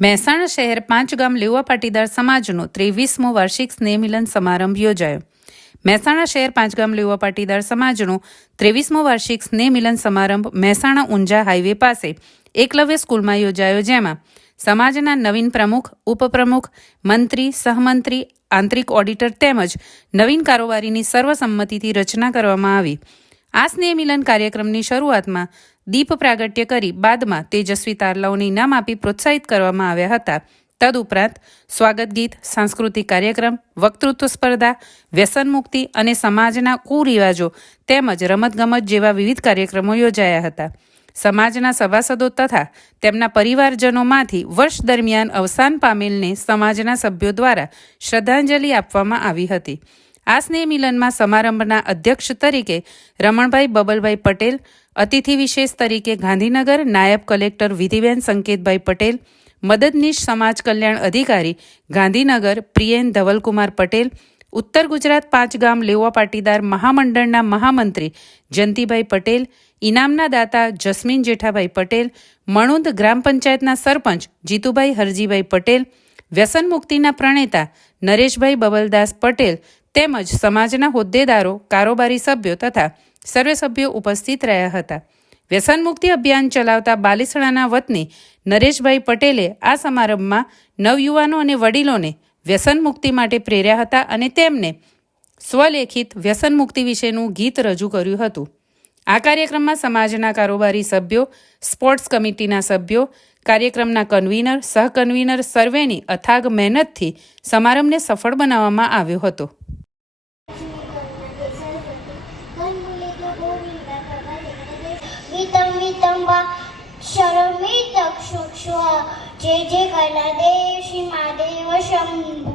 મહેસાણા શહેર પાંચગામ લેવા પાટીદાર સમાજનો 23મો વાર્ષિક સ્નેહમિલન સમારંભ યોજાયો. મહેસાણા શહેર પાંચગામ લેવા પાટીદાર સમાજનો 23મો વાર્ષિક સ્નેહમિલન સમારંભ મહેસાણા ઊંઝા હાઈવે પાસે એકલવ્ય સ્કૂલમાં યોજાયો, જેમાં સમાજના નવીન પ્રમુખ, ઉપપ્રમુખ, મંત્રી, સહમંત્રી, આંતરિક ઓડિટર તેમજ નવીન કારોબારીની સર્વસંમતિથી રચના કરવામાં આવી. આ સ્નેહમિલન કાર્યક્રમની શરૂઆતમાં દીપ પ્રાગટ્ય કરી બાદમાં તેજસ્વી તારલાઓને ઇનામ આપી પ્રોત્સાહિત કરવામાં આવ્યા હતા. તદુપરાંત સ્વાગત ગીત, સાંસ્કૃતિક કાર્યક્રમ, વક્તૃત્વ સ્પર્ધા, વ્યસન મુક્તિ અને સમાજના કુરિવાજો તેમજ રમતગમત જેવા વિવિધ કાર્યક્રમો યોજાયા હતા. સમાજના સભાસદો તથા તેમના પરિવારજનોમાંથી વર્ષ દરમિયાન અવસાન પામેલને સમાજના સભ્યો દ્વારા શ્રદ્ધાંજલિ આપવામાં આવી હતી. આ સ્નેહ મિલનમાં સમારંભના અધ્યક્ષ તરીકે રમણભાઈ બબલભાઈ પટેલ, અતિથિ વિશેષ તરીકે ગાંધીનગર નાયબ કલેક્ટર વિધિબેન સંકેતભાઈ પટેલ, મદદનીશ સમાજ કલ્યાણ અધિકારી ગાંધીનગર પ્રિયેન ધવલકુમાર પટેલ, ઉત્તર ગુજરાત પાંચગામ લેવા પાટીદાર મહામંડળના મહામંત્રી જયંતિભાઈ પટેલ, ઇનામના દાતા જસ્મીન જેઠાભાઈ પટેલ, મણુંદ ગ્રામ પંચાયતના સરપંચ જીતુભાઈ હરજીભાઈ પટેલ, વ્યસન મુક્તિના પ્રણેતા નરેશભાઈ બબલદાસ પટેલ તેમજ સમાજના હોદ્દેદારો, કારોબારી સભ્યો તથા સર્વે સભ્યો ઉપસ્થિત રહ્યા હતા. વ્યસન મુક્તિ અભિયાન ચલાવતા બાલીસણાના વતની નરેશભાઈ પટેલે આ સમારંભમાં નવયુવાનો અને વડીલોને વ્યસન મુક્તિ માટે પ્રેર્યા હતા અને તેમને સ્વલેખિત વ્યસન મુક્તિ વિશેનું ગીત રજૂ કર્યું હતું. આ કાર્યક્રમમાં સમાજના કારોબારી સભ્યો, સ્પોર્ટ્સ કમિટીના સભ્યો, કાર્યક્રમના કન્વીનર, સહકન્વીનર સર્વેની અથાગ મહેનતથી સમારંભને સફળ બનાવવામાં આવ્યો હતો. जय जय गणादेव श्री महादेव शंभु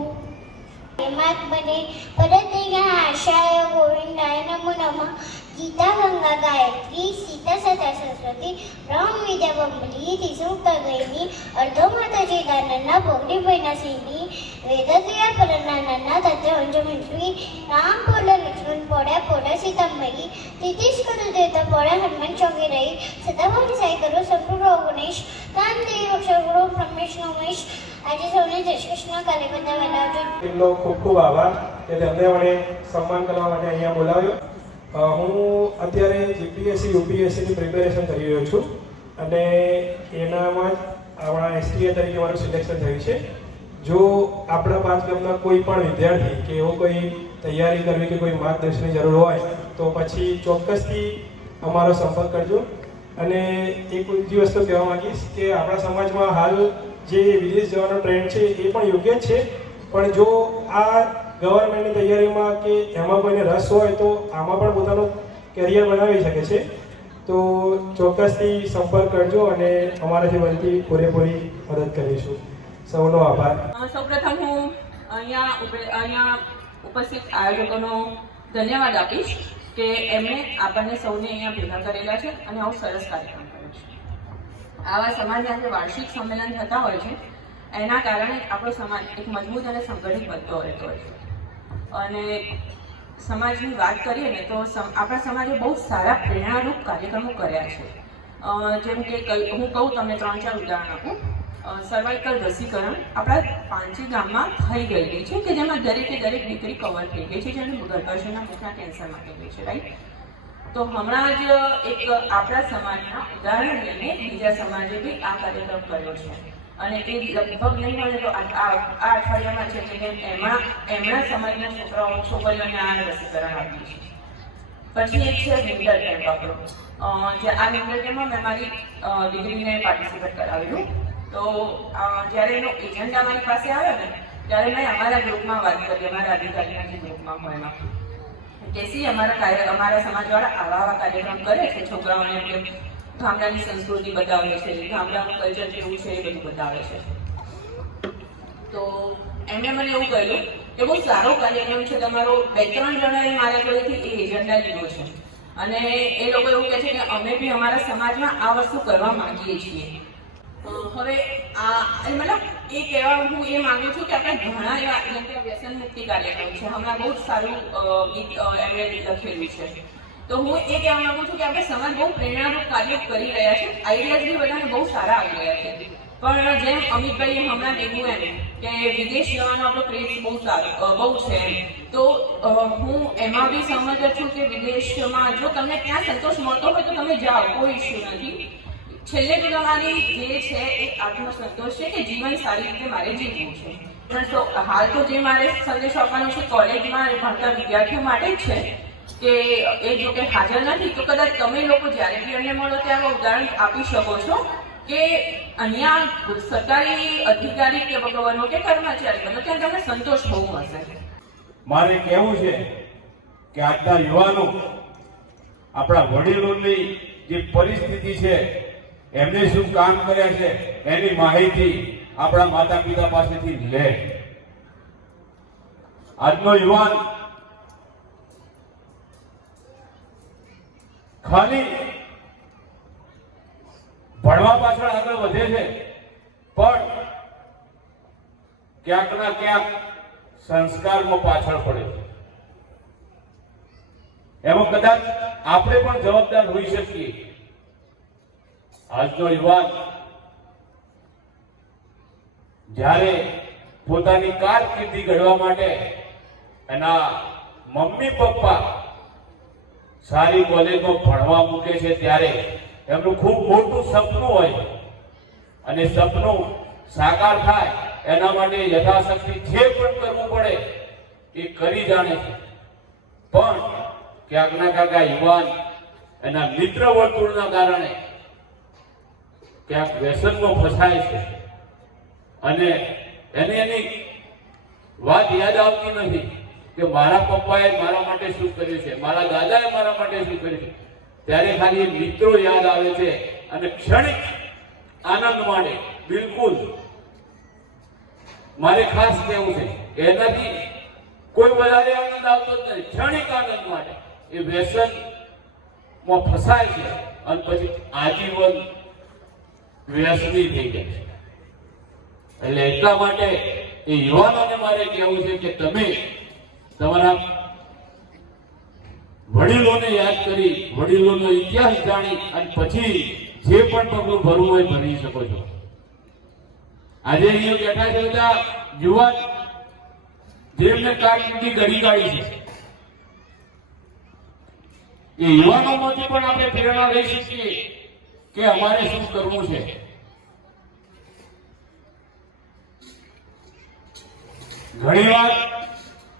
मात बने परत आशाय गोविंदाय नमो नमः गीता गंगा गायत्री सीता सदा सरस्वती राम विद्या बंबली तिसुक्त गैनी अर्धो माताजी दानना भोगरी बहिना सिंधी वेददया परनाना तत्व अंजमित्री राम पोला लक्ष्मण पोड्या पोड्या सीतामयी तितीश करू देता पोड्या हनुमान चौकी रही सदाभावी साई करू संपूर्ण गणेश कांती वृक्षगुरु ब्रह्मेश नमेश આજે સૌને જય શ્રી કૃષ્ણ કાર્યકર્તા બનાવજો. તેમનો ખૂબ ખૂબ આભાર કે તેમને મને સન્માન કરવા માટે અહીંયા બોલાવ્યો. હું અત્યારે જીપીએસસી યુપીએસસીની પ્રિપેરેશન કરી રહ્યો છું અને એનામાં જ આપણા એસટીએ તરીકે મારું સિલેક્શન થયું છે. જો આપણા પાંચગામના કોઈ પણ વિદ્યાર્થી કે એવો કોઈ તૈયારી કરવી કે કોઈ માર્ગદર્શનની જરૂર હોય તો પછી ચોક્કસથી અમારો સંપર્ક કરજો. અને એક બીજી વસ્તુ કહેવા માંગીશ કે આપણા સમાજમાં હાલ જે વિદેશ જવાનો ટ્રેન્ડ છે એ પણ યોગ્ય જ છે, પણ જો આ ગવર્મેન્ટની તૈયારીમાં કે એમાં કોઈને રસ હોય તો આમાં પણ પોતાનું કેરિયર બનાવી શકે છે. તો ચોક્કસથી સંપર્ક કરજો અને અમારાથી બનતી પૂરેપૂરી મદદ કરીશું. સૌનો આભાર. સૌપ્રથમ હું અહીંયા ઉપસ્થિત આયોજકોનો ધન્યવાદ આપીશ કે એમણે આપણને સૌને અહીંયા ભેગા કરેલા છે અને આવું સરસ કાર્યક્રમ કર્યો છે. આવા સમાજના જે વાર્ષિક સંમેલન થતા હોય છે એના કારણે આપણો સમાજ એક મજબૂત અને સંગઠિત બનતો રહેતો હોય છે. અને સમાજની વાત કરીએ ને તો આપણા સમાજે બહુ સારા પ્રેરણારૂપ કાર્યક્રમો કર્યા છે. જેમ કે હું કહું તમને 3-4 ઉદાહરણ આપું. સર્વાઇકલ રસીકરણ આપણા પાંચી ગામમાં થઈ ગયેલી છે કે જેમાં દરેકે દરેક દીકરી કવર થઈ ગઈ છે, જેને ગર્ભાશયના મુખના કેન્સર માટે ગઈ છે, રાઈટ. તો હમણાં જ એક આપણા સમાજના ઉદાહરણ લઈને બીજા સમાજે બી આ કાર્યક્રમ કર્યો છે અને એ લગભગ નહીં હોય તો આ અઠવાડિયામાં છે કે એમના સમાજના છોકરીઓને આ રસીકરણ આપ્યું છે. પછી એક છે વિન્ટર કેમ્પ આપણો. જે આ વિન્ટર કેમ્પમાં મેં મારી દીકરીને પાર્ટિસિપેટ કરાવેલું. તો જ્યારે એનો એજન્ડા મારી પાસે આવ્યો ને ત્યારે મેં અમારા ગ્રુપમાં વાત કરી, અમારા અધિકારીના જે ગ્રુપમાં હોય એમાં કે સી અમારા સમાજવાળા આવા કાર્યક્રમ કરે છે, છોકરાઓને એમને ગામડાની સંસ્કૃતિ બતાવે છે, ગામડાનું કલ્ચર કેવું છે એ બધું બતાવે છે. તો એમણે મને એવું કહ્યું કે બહુ સારો કાર્યક્રમ છે તમારો. 2-3 જણાએ મારા જોડેથી એ એજન્ડા લીધો છે અને એ લોકો એવું કહે છે કે અમે બી અમારા સમાજમાં આ વસ્તુ કરવા માંગીએ છીએ. હવે મતલબ એ કહેવા હું એ માંગુ છું કે આપણે ઘણા એવા જેમ કે વ્યસન મુક્તિ કાર્યક્રમ છે, હમણાં બહુ જ સારું ગીત એમણે લખેલું છે. તો હું એ કહેવા માંગુ છું કે આપણે સમાજ બહુ પ્રેરણારૂપ કાર્ય કરી રહ્યા છે. આઈડિયાઝ બી બધાને બહુ સારા આવી રહ્યા છે. પણ જેમ અમિતભાઈએ હમણાં કીધું એમ કે વિદેશ જવાનો આપણો ક્રેઝ બહુ છે એમ. તો હું એમાં બી સહમત છું કે વિદેશમાં જો તમને ત્યાં સંતોષ મળતો હોય તો તમે જાઓ, કોઈ ઇશ્યુ નથી. છેલ્લે તો તમારી જે છે એ આત્મસંતોષ છે કે જીવન સારી રીતે મારે જીવવું છે. પણ હાલ તો જે મારે સંદેશ આપવાનો છે કોલેજમાં ભણતા વિદ્યાર્થીઓ માટે જ છે કે એ જો કે હાજર નથી તો કદાચ તમે લોકો જ્યારે બી અમને મળો ત્યારે ઉદાહરણ આપી શકો છો કે અહીંયા સરકારી અધિકારી કે બનો કે કર્મચારી બનો ત્યાં તમને સંતોષ બહુ મળશે. મારે કહેવું છે કે આજના યુવાનો આપણા વડીલોની જે પરિસ્થિતિ છે, એમને શું કામ કર્યા છે એની માહિતી આપણા માતા પિતા પાસેથી લે. આજનો યુવાન ખાલી ભણવા પાછળ આગળ વધે છે, પણ ક્યાંક ના ક્યાંક સંસ્કારમાં પાછળ પડે છે. એમાં કદાચ આપણે પણ જવાબદાર હોઈ શકીએ. આજનો યુવાન જ્યારે પોતાની કારકિર્દી ઘડવા માટે એના મમ્મી પપ્પા સારી કોલેજમાં ભણવા મૂકે છે ત્યારે એમનું ખૂબ મોટું સપનું હોય અને સપનું સાકાર થાય એના માટે યથાશક્તિ જે પણ કરવું પડે એ કરી જાણે છે. પણ ક્યાંક ના ક્યાંક આ યુવાન એના મિત્ર વર્તુળના કારણે ક્યાંક વ્યસનમાં ફસાય છે અને એને એની વાત યાદ આવતી નથી કે મારા પપ્પાએ મારા માટે શું કર્યું છે, મારા દાદાએ મારા માટે શું કર્યું છે. ત્યારે ખાલી મિત્રો યાદ આવે છે અને ક્ષણિક આનંદ માટે બિલકુલ મારે ખાસ કહેવું છે કે એનાથી કોઈ વધારે આનંદ આવતો જ નથી. ક્ષણિક આનંદ માટે એ વ્યસનમાં ફસાય છે અને પછી આજીવન વ્યસની થઈ જાય છે. એટલે એટલા માટે એ યુવાનોને મારે કહેવું છે કે તમે તમારા વડીલોને યાદ કરી, વડીલોનો ઇતિહાસ જાણી અને પછી જે પણ પગલું ભરવું હોય ભરી શકો છો. આજે અહીંયા બેઠા છે બધા યુવાન જેમને કારકિર્દી ઘડી કાઢી છે. એ યુવાનોમાંથી પણ આપણે પ્રેરણા લઈ શકીએ કે અમારે શું કરવું છે. ઘણી વાર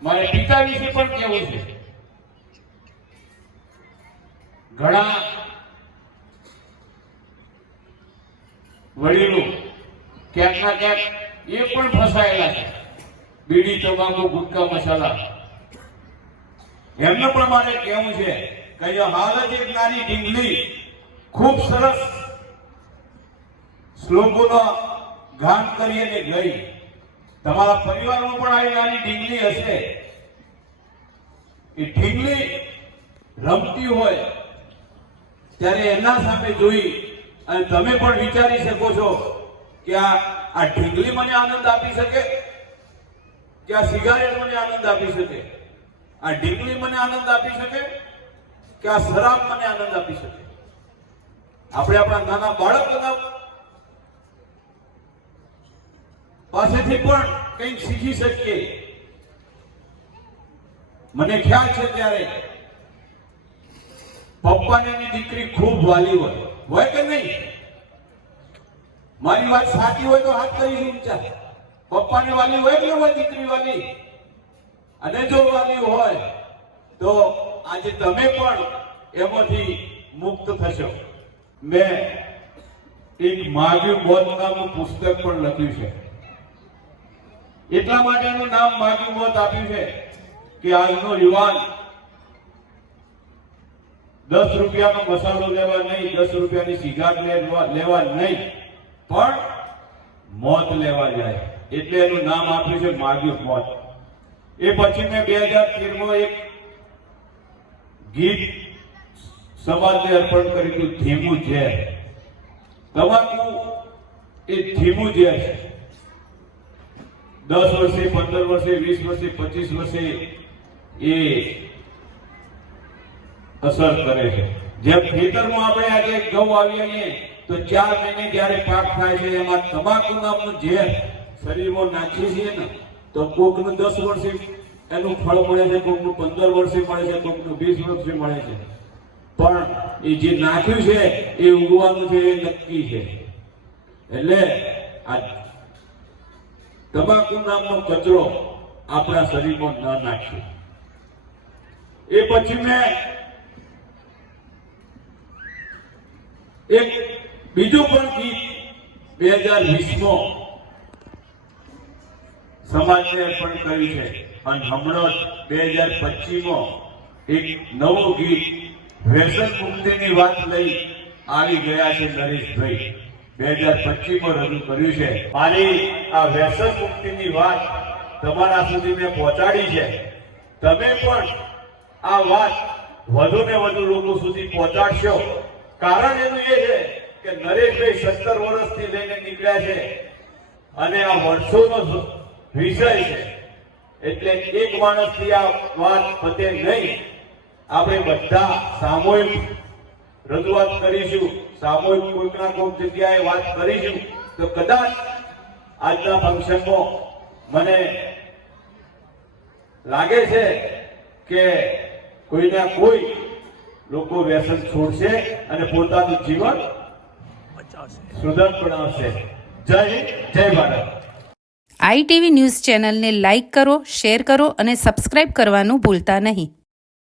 મારે પિતા વિશે પણ કહેવું છે. ઘણા વડીલો ક્યાંક ના ક્યાંક એ પણ ફસાયેલા છે. બીડી, તમાકુ, ગુટકા, મસાલા. એમને પણ મારે કહેવું છે કે હાલ જ એક નાની ઢીંગલી ખૂબ સરસ શ્લોકોનો ગાન કરી અને ગઈ. તમારા પરિવારમાં પણ આવી નાની ઢીંગલી હશે. એ ઢીંગલી રમતી હોય ત્યારે એના સામે જોઈ અને તમે પણ વિચારી શકો છો કે આ ઢીંગલી મને આનંદ આપી શકે કે આ સિગારેટ મને આનંદ આપી શકે? આ ઢીંગલી મને આનંદ આપી શકે કે આ શરાબ મને આનંદ આપી શકે? આપણે આપણા નાના બાળકોના પાસેથી પણ કંઈક શીખી શકીએ. મને ખ્યાલ છે ત્યારે પપ્પાને એની દીકરી ખૂબ વાલી હોય કે નહીં? મારી વાત સાચી હોય તો હાથ કરી ઊંચા. પપ્પાને વાલી હોય કે હોય દીકરી વાલી? અને જો વાલી હોય તો આજે તમે પણ એમાંથી મુક્ત થશો. મેં એક માગ્યું મોત નામનું પુસ્તક પણ લખ્યું છે. એટલા માટે એનું નામ માગ્યું મોત આપ્યું છે કે આજનો યુવાન 10 રૂપિયાનો મસાલો લેવા નહીં, 10 રૂપિયાની સિગારેટ લેવા નહીં, પણ મોત લેવા જાય. એટલે એનું નામ આપ્યું છે માગ્યું મોત. એ પછી મેં 2013માં એક ગીત સમાજને અર્પણ કર્યું હતું, ધીમું ઝેર. તમાકુ એ ધીમું ઝેર છે. 10 વર્ષે, 15 વર્ષે, 20 વર્ષે, 25 વર્ષે એ અસર કરે છે. જેમ ખેતરમાં આપણે આજે ઘઉં વાવીએ તો તો 4 મહિને જ્યારે પાક થાય છે એમાં તમાકુ નામનું ઝેર શરીરમાં નાખીએ છીએ ને તો કોકનું 10 વર્ષે એનું ફળ મળે છે, કોકનું 15 વર્ષે મળે છે, કોકનું 20 વર્ષે મળે છે, પણ એ જે નાખ્યું છે એ ઉગવાનું છે એ નક્કી છે. એટલે આ તમાકુ નામનો કચરો આપણા શરીરમાં ન નાખીએ. એ પછી મેં એક બીજું પણ ગીત 2020માં સમાજને અર્પણ કર્યું છે અને હમણાં 2025માં એક નવું ગીત વ્યસન મુક્તિની વાત લઈ આવી ગયા છે નરેશભાઈ. 2025માં રજૂ કર્યું છે. મારી આ વ્યસન મુક્તિની વાત તમારા સુધી મેં પહોંચાડી છે. તમે પણ આ વાત વધુ ને વધુ લોકો સુધી પહોંચાડશો. કારણ એનું એ છે કે નરેશભાઈ 17 વર્ષથી લઈને નીકળ્યા છે અને આ વર્ષોનો વિષય છે. એટલે એક માણસથી આ વાત પતે નહીં. આપણે બધા સામૂહિક રજૂઆત કરીશું, સામૂહિક કોઈકના કોઈક જગ્યાએ વાત કરીશું તો કદાચ આજના ફંક્શનમાં મને લાગે છે કે કોઈના કોઈ લોકો વ્યસન છોડશે અને પોતાનું જીવન સુધર બનાવશે. જય હિન્દ, જય ભારત. ITV ન્યૂઝ ચેનલને લાઇક કરો, શેર કરો અને સબસ્ક્રાઇબ કરવાનું ભૂલતા નહીં.